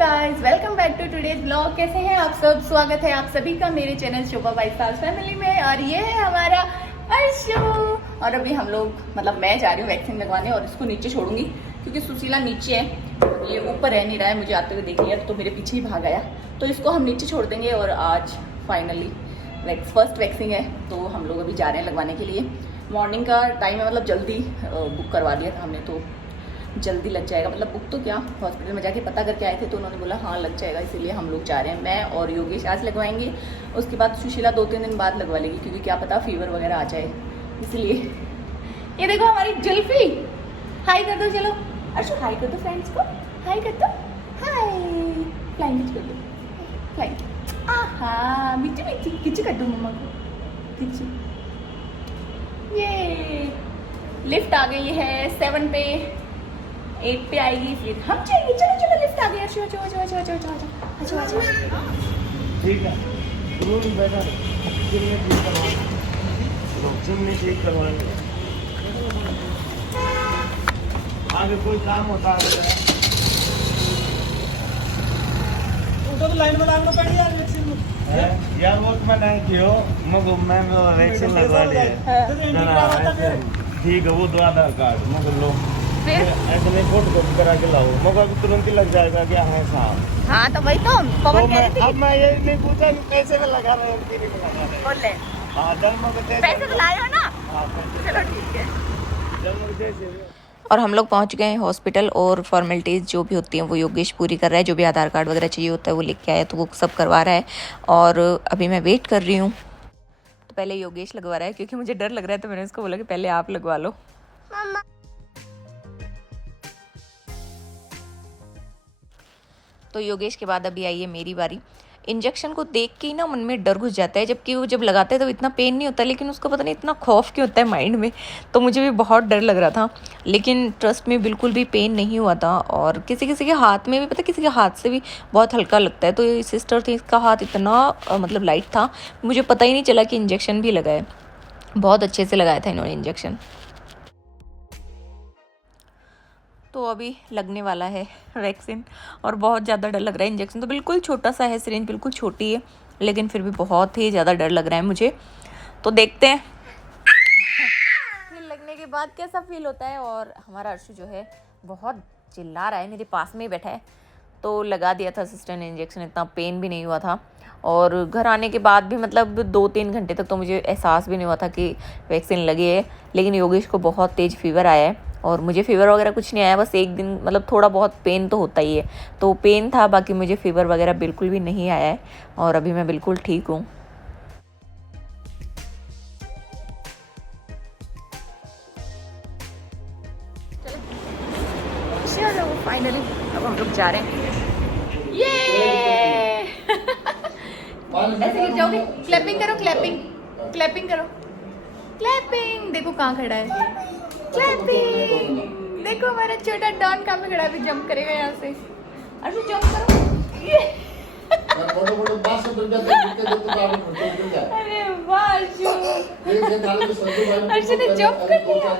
Guys, welcome back to today's blog. कैसे हैं आप सब? स्वागत है आप सभी का मेरे चैनल शोभा बाई सास फैमिली में। और ये है हमारा अर्शु। और अभी हम लोग मैं जा रही हूँ वैक्सीन लगवाने और इसको नीचे छोड़ूंगी क्योंकि सुशीला नीचे है, ये ऊपर रह नहीं रहा है। मुझे आते हुए देख लिया तो मेरे पीछे ही भाग आया, तो इसको हम नीचे छोड़ देंगे। और आज फाइनली फर्स्ट वैक्सीन है तो हम लोग अभी जा रहे हैं लगवाने के लिए। मॉर्निंग का टाइम है, जल्दी बुक करवा दिया था हमने तो जल्दी लग जाएगा। बुक तो क्या, हॉस्पिटल में जाके पता करके आए थे तो उन्होंने बोला हाँ लग जाएगा, इसीलिए हम लोग जा रहे हैं। मैं और योगेश आज लगवाएंगे, उसके बाद सुशीला 2-3 दिन बाद लगवा लेगी क्योंकि क्या पता फीवर वगैरह आ जाए, इसलिए। ये देखो हमारी जुल्फी, हाई कर दो। चलो अर्शु हाई कर दो, फ्रेंड्स को हाई कर दो। हाय, फ्लाइंग कर दो, फ्लाइंग। आहा मीठी मीठी किची कर दो मम्मा को, किची। ये लिफ्ट आ गई है 7 पे, 8 पे आएगी, फिर हम जाएंगे। चलो चलो लिफ्ट आ गई। अच्छा अच्छा अच्छा अच्छा अच्छा अच्छा अच्छा अच्छा ठीक है, रूम बैठा चिमनी ठीक करवाएंगे। आगे कोई काम होता है तो लाइन में लागना पड़ यार वैक्सीन में। यार वो मैं नहीं कियो मगर मैं वैक्सीन लगवा लिया। ठीक है, वो दो आधार कार्ड मगर लो ऐसे नहीं फोटो कॉपी करा के लाओ, मगर तुरंत ही लग जाएगा क्या है साहब। हाँ तो वही तो पवन कह रही थी। अब मैं ये नहीं पूछा कि पैसे में लगा रहे हैं कि नहीं लगा रहे। बोल ले हाँ जन्म के पैसे तो लाए हो ना। हाँ चलो ठीक है। जन्म के और हम लोग पहुंच गए हैं हॉस्पिटल और फॉर्मेलिटीज़ जो भी होती हैं वो योगेश पूरी कर रहा है। जो भी आधार कार्ड वगैरह चाहिए होता है वो लिख के आया तो वो सब करवा रहा है और अभी मैं वेट कर रही हूँ। तो पहले योगेश लगवा रहा है क्योंकि मुझे डर लग रहा है, तो मैंने उसको बोला कि पहले आप लगवा लो। तो योगेश के बाद अभी आई है मेरी बारी। इंजेक्शन को देख के ही ना मन में डर घुस जाता है, जबकि वो जब लगाते हैं तो इतना पेन नहीं होता, लेकिन उसको पता नहीं इतना खौफ क्यों होता है माइंड में। तो मुझे भी बहुत डर लग रहा था, लेकिन ट्रस्ट में बिल्कुल भी पेन नहीं हुआ था। और किसी किसी के हाथ में भी पता, किसी के हाथ से भी बहुत हल्का लगता है। तो ये सिस्टर थी, इसका हाथ इतना लाइट था, मुझे पता ही नहीं चला कि इंजेक्शन भी लगाए। बहुत अच्छे से लगाया था इन्होंने इंजेक्शन। तो अभी लगने वाला है वैक्सीन और बहुत ज़्यादा डर लग रहा है। इंजेक्शन तो बिल्कुल छोटा सा है, सिरिंज बिल्कुल छोटी है, लेकिन फिर भी बहुत ही ज़्यादा डर लग रहा है मुझे। तो देखते हैं फिर लगने के बाद कैसा फील होता है। और हमारा अर्शु जो है बहुत चिल्ला रहा है, मेरे पास में ही बैठा है। तो लगा दिया था सिस्टर ने इंजेक्शन, इतना पेन भी नहीं हुआ था। और घर आने के बाद भी 2-3 घंटे तक तो मुझे एहसास भी नहीं हुआ था कि वैक्सीन लगी है। लेकिन योगेश को बहुत तेज़ फीवर आया है और मुझे फीवर वगैरह कुछ नहीं आया, बस एक दिन थोड़ा बहुत पेन तो होता ही है, तो पेन था। बाकी मुझे फीवर वगैरह बिल्कुल भी नहीं आया है और अभी मैं बिल्कुल ठीक हूँ। चलो फाइनली अब हम लोग जा रहे हैं। ये ऐसे गिर जाओगे। क्लैपिंग करो, क्लैपिंग क्लैपिंग करो, क्लैपिंग। देखो कहाँ खड़ा है, क्लैपिंग। देखो हमारा छोटा डॉन कहाँ पे खड़ा है, अभी जंप करेगा यहाँ से। अर्शु जंप करो। ये अरे वाह अर्शु, अर्शु ने जंप कर दिया।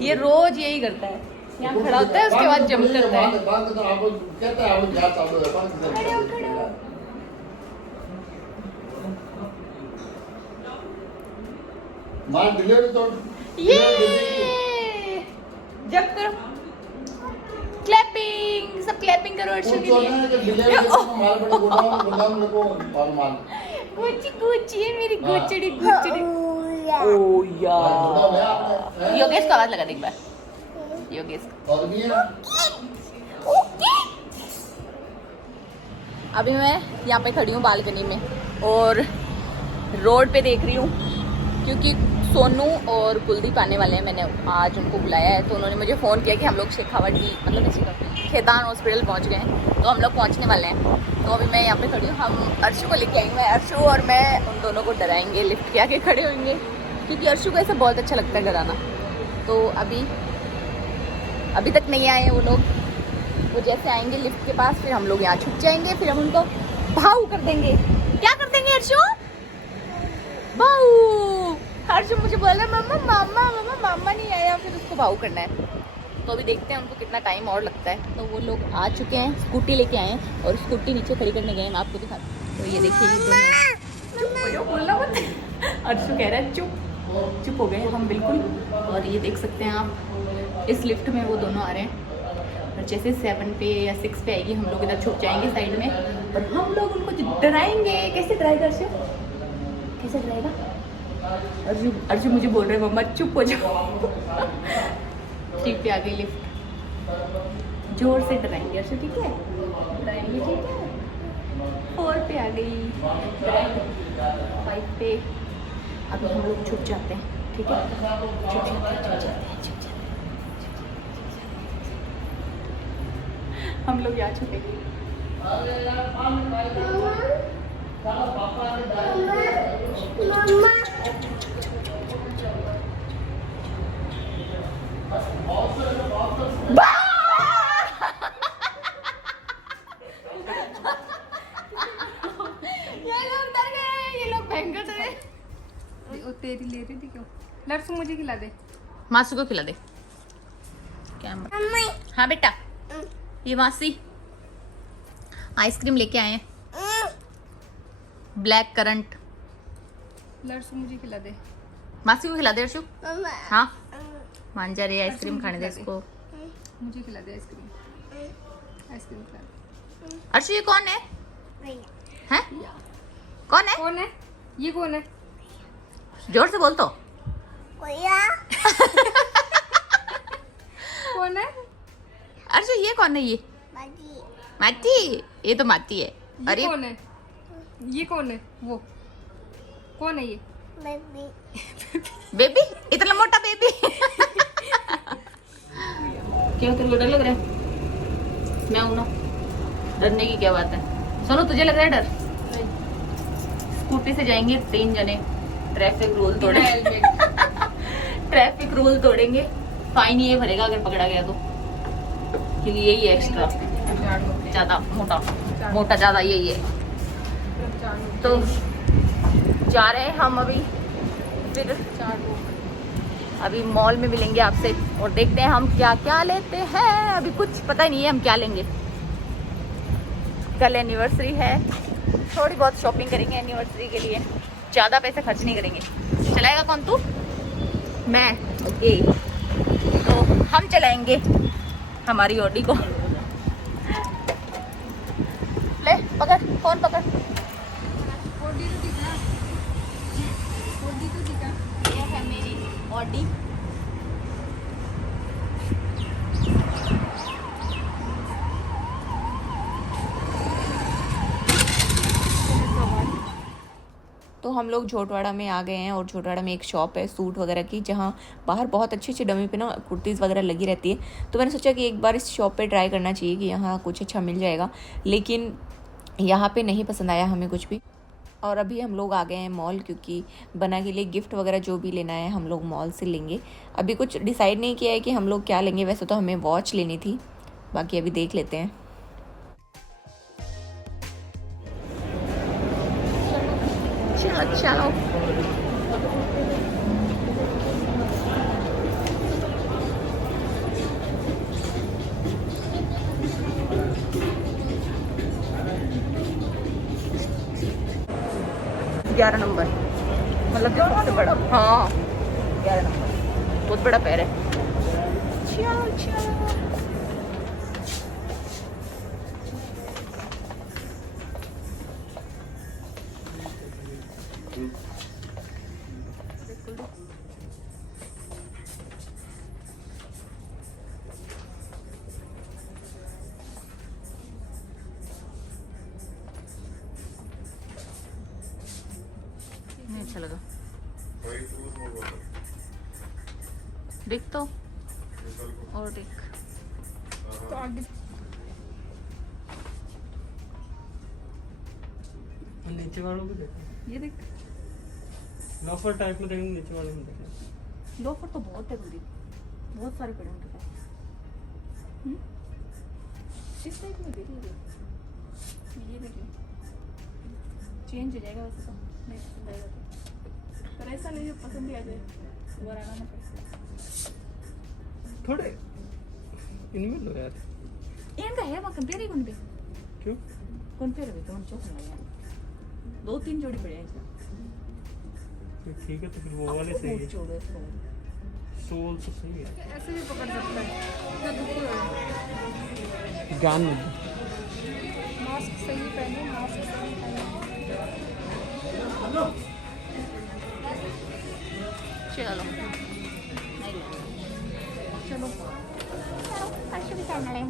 ये रोज यही करता है, यहाँ खड़ा होता है उसके बाद जंप करता है। खड़े हो, खड़े हो। ये जंप करो, क्लैपिंग, सब क्लैपिंग करो अर्शु के लिए। गुच्ची गुच्ची है मेरी गुचड़ी गुचड़ी। ओ यार, योगेश को आवाज लगा दे एक बार, योगेश। अभी मैं यहाँ पे खड़ी हूँ बालकनी में और रोड पे देख रही हूँ क्योंकि सोनू और कुलदीप आने वाले हैं। मैंने आज उनको बुलाया है तो उन्होंने मुझे फ़ोन किया कि हम लोग शेखावट की खेतान हॉस्पिटल पहुँच गए हैं, तो हम लोग पहुँचने वाले हैं। तो अभी मैं यहाँ पे खड़ी हूँ, हम अर्शु को लेके आएंगे। अर्शु और मैं उन दोनों को डराएंगे, लिफ्ट के आगे खड़े होंगे क्योंकि अर्शु को ऐसा बहुत अच्छा लगता है डराना। तो अभी तक नहीं आए वो लोग, वो जैसे आएंगे लिफ्ट के पास फिर हम लोग यहाँ छुप जाएंगे, फिर हम उनको भाऊ कर देंगे। क्या कर देंगे अर्शु? भाऊ। हर्ष मुझे बोला मम्मा मामा मामा मामा नहीं आया, फिर उसको भाऊ करना है। तो अभी देखते हैं उनको कितना टाइम और लगता है। तो वो लोग आ चुके हैं, स्कूटी लेके आए हैं और स्कूटी नीचे खड़ी करने गए हैं। मैं आपको दिखाती हूँ। तो ये देखिए ये दोनों चुप हो जाओ, बोलना मत। अर्शु कह रहा है चुप हो गए हम बिल्कुल। और ये देख सकते हैं आप, इस लिफ्ट में वो दोनों आ रहे हैं और जैसे 7 पे या 6 पे आएगी हम लोग इधर छुप जाएंगे साइड में और हम लोग उनको डराएंगे। कैसे डराएगा अर्शु, कैसे डराएगा? अर्जु मुझे बोल रहे हैं मम्मा चुप हो जाओ। 3 पे आ गई लिफ्ट, जोर से डराएंगे अर्जु, ठीक है? डराएंगे, ठीक है? 4 पे आ गई, 5 पे अभी हम लोग छुप जाते हैं, ठीक है? छुप जाते हैं। हम लोग यहाँ छुपेंगे। तेरी ले रही थी क्यों? लर्सू मुझे खिला दे। मासू को खिला दे। क्या हाँ बेटा, ये मासी आइसक्रीम लेके आए हैं, ब्लैक करंट। लर्सू मुझे खिला दे। मासी को खिला दे अर्शु। हाँ मान जा रही है, आइसक्रीम खाने दे इसको। मुझे खिला दे आइसक्रीम। आइसक्रीम खिला दे। अर्शु ये कौन है? हैं? कौन है? कौन है ये? कौन है? जोर से बोल तो। कौन है? अर्शु ये कौन है? ये माती। ये तो माती है। ये अरे कौन है? ये कौन है? वो कौन है? ये बेबी, इतना मोटा बेबी। क्यों तेरे को डर लग रहा है? मैं हूं ना, डरने की क्या बात है? सोनू तुझे लग रहा है डर? स्कूटी से जाएंगे 3 जने, ट्रैफिक रूल तोड़ेंगे। ट्रैफिक रूल तोड़ेंगे, फाइन ये भरेगा अगर पकड़ा गया तो, क्योंकि यही है एक्स्ट्रा ज्यादा मोटा ज्यादा यही है। तो जा रहे हैं हम अभी, फिर अभी मॉल में मिलेंगे आपसे और देखते हैं हम क्या क्या लेते हैं। अभी कुछ पता ही नहीं है हम क्या लेंगे। कल एनिवर्सरी है, थोड़ी बहुत शॉपिंग करेंगे एनिवर्सरी के लिए, ज़्यादा पैसे खर्च नहीं करेंगे। चलाएगा कौन? तू? मैं। ओके, तो हम चलाएंगे हमारी ऑडी को। ले पकड़, फोन पकड़। ये है मेरी ऑडी। तो हम लोग झोटवाड़ा में आ गए हैं और झोटवाड़ा में एक शॉप है सूट वगैरह की, जहाँ बाहर बहुत अच्छी अच्छी डमी पे ना कुर्तीज़ वगैरह लगी रहती है। तो मैंने सोचा कि एक बार इस शॉप पे ट्राई करना चाहिए कि यहाँ कुछ अच्छा मिल जाएगा, लेकिन यहाँ पे नहीं पसंद आया हमें कुछ भी। और अभी हम लोग आ गए हैं मॉल, क्योंकि बना के लिए गिफ्ट वगैरह जो भी लेना है हम लोग मॉल से लेंगे। अभी कुछ डिसाइड नहीं किया है कि हम लोग क्या लेंगे। वैसे तो हमें वॉच लेनी थी, बाकी अभी देख लेते हैं। चलो 11 नंबर, मतलब जो सबसे बड़ा। हाँ 11 नंबर बहुत बड़ा पैर है। नहीं अच्छा लगा, देख तो और देख। तो आगे नीचे वालों को देखो, ये देख, लोफर टाइप में देखेंगे, नीचे वालों में देखो। लोफर तो बहुत है पूरी, बहुत सारे पड़े उनके पास। इस टाइप में देखिए, ये देखिए चेंज हो जाएगा वैसे तो, नहीं पसंद आएगा तो, पर ऐसा नहीं जो पसंद ही आ जाए दोबारा आना ना पड़े। थोड़े इनमें लो यार इनका है वहाँ कंपेयर ही कौन पे क्यों कंपेयर भी तो हम चौक लगा यार 2-3 जोड़ी पड़े हैं इसमें तो ठीक है तो फिर वो वाले सही है सोल तो सही है ऐसे भी पकड़ सकता है जो दुखी हो गान मास्क सही पहने मास्क सही पहने चलो चलो अच्छा भी करना है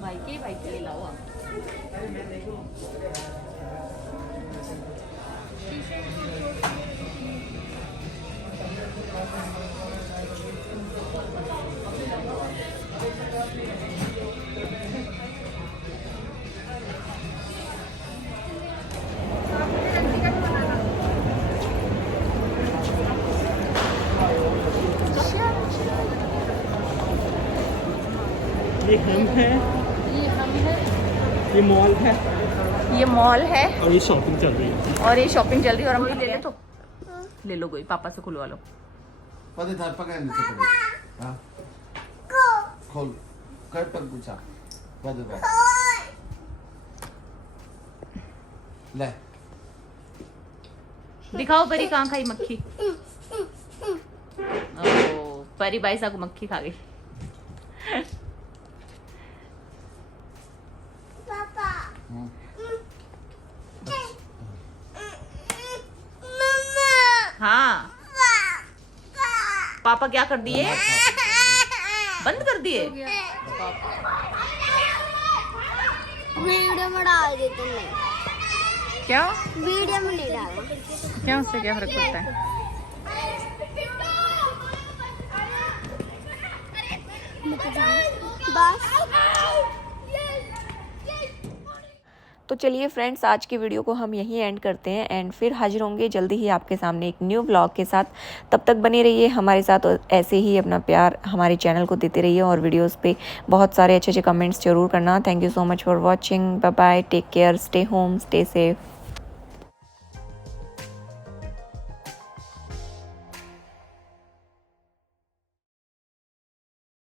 बाइक के लिए लाओ आप ये हम है ये मॉल है ये मॉल है और ये शॉपिंग चल रही है और ये शॉपिंग चल रही है और हम ले ले तो ले लो कोई पापा से खुलवा लो पता था पकड़ नहीं सकते हाँ खोल कर पर पूछा पता था ले दिखाओ परी कहाँ खाई मक्खी ओ परी भाई साहब को मक्खी खा गई हाँ पापा क्या कर दिए बंद कर दिए वीडियो में डाल देते नहीं क्या वीडियो में नहीं डाला क्या उससे क्या फर्क पड़ता है बस तो चलिए फ्रेंड्स, आज की वीडियो को हम यहीं एंड करते हैं एंड फिर हाजिर होंगे जल्दी ही आपके सामने एक न्यू ब्लॉग के साथ। तब तक बने रहिए हमारे साथ और ऐसे ही अपना प्यार हमारे चैनल को देते रहिए और वीडियोस पे बहुत सारे अच्छे अच्छे कमेंट्स जरूर करना। Thank you so much for watching. Bye bye, take care, stay home, stay safe.